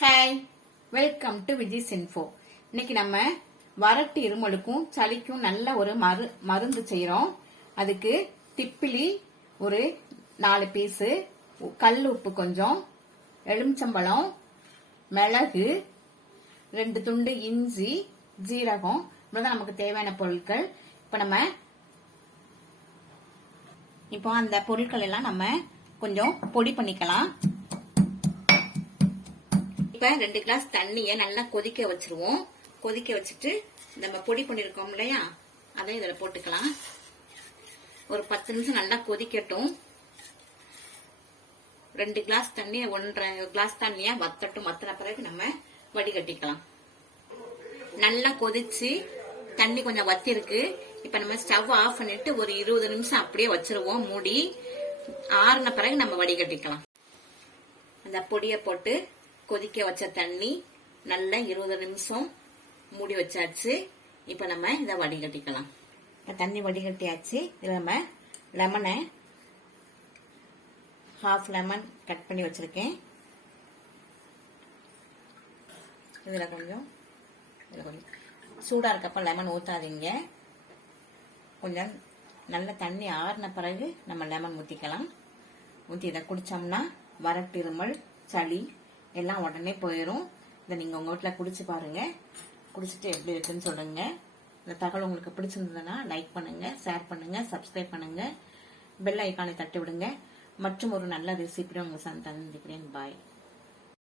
Hi, welcome to Viji's info. இன்னைக்கு நம்ம வறட்டு இருமலுக்கும் சளிக்கும் நல்ல ஒரு மருந்து செய்யறோம். அதுக்கு திப்பிலி ஒரு 4 பீஸு, கல் உப்பு கொஞ்சம், எலுமிச்சம்பழம், மிளகு 2 துண்டு, இஞ்சி, ஜீரகம், இவ்வளவுதான் நமக்கு தேவையான பொருட்கள். இப்போ அந்த பொருட்கள் எல்லாம் நம்ம கொஞ்சம் பொடி பண்ணிக்கலாம். இப்ப 2 கிளாஸ் தண்ணிய நல்லா கொதிக்க வச்சிருவோம். கொதிக்க வச்சுட்டு நம்ம பொடி பண்ணிருக்கோம் இல்லையா, அதை இதுல போட்டுக்கலாம். ஒரு 10 நிமிஷம் நல்லா கொதிக்கட்டும். 2 கிளாஸ் தண்ணி 1.5 கிளாஸ் தண்ணியா வத்தட்டும். வத்தின பிறகு நம்ம வடிகட்டிக்கலாம். நல்லா கொதிச்சு தண்ணி கொஞ்சம் வத்தி இருக்கு. இப்ப நம்ம ஸ்டவ் ஆஃப் பண்ணிட்டு ஒரு 20 நிமிஷம் அப்படியே வச்சிருவோம் மூடி. ஆறுன பிறகு நம்ம வடிகட்டிக்கலாம். அந்த பொடியை போட்டு கொதிக்க வச்ச தண்ணி நல்லா 20 நிமிஷம் மூடி வச்சாச்சு. இப்ப நம்ம இதை வடிகட்டிக்கலாம். தண்ணி வடிகட்டியாச்சு. இதுல நம்ம லெமனை ஹாஃப் லெமன் கட் பண்ணி வச்சிருக்கேன். இதுல கொஞ்சம் சூடா இருக்கப்ப லெமன் ஊத்தாதீங்க. கொஞ்சம் நல்ல தண்ணி ஆறின பிறகு நம்ம லெமன் ஊத்திக்கலாம். ஊத்தி இதை குடிச்சோம்னா வறட்டு இருமல், சளி எல்லாம் உடனே போயிடும். இதை நீங்க உங்க வீட்டுல குடிச்சு பாருங்க. குடிச்சிட்டு எப்படி இருக்குன்னு சொல்லுங்க. இந்த தகவல் உங்களுக்கு பிடிச்சிருந்ததுன்னா லைக் பண்ணுங்க, ஷேர் பண்ணுங்க, சப்ஸ்கிரைப் பண்ணுங்க, பெல் ஐக்கானை தட்டி விடுங்க. மற்றும் ஒரு நல்ல ரெசிபியோட உங்க சந்திக்கிறேன். பாய்.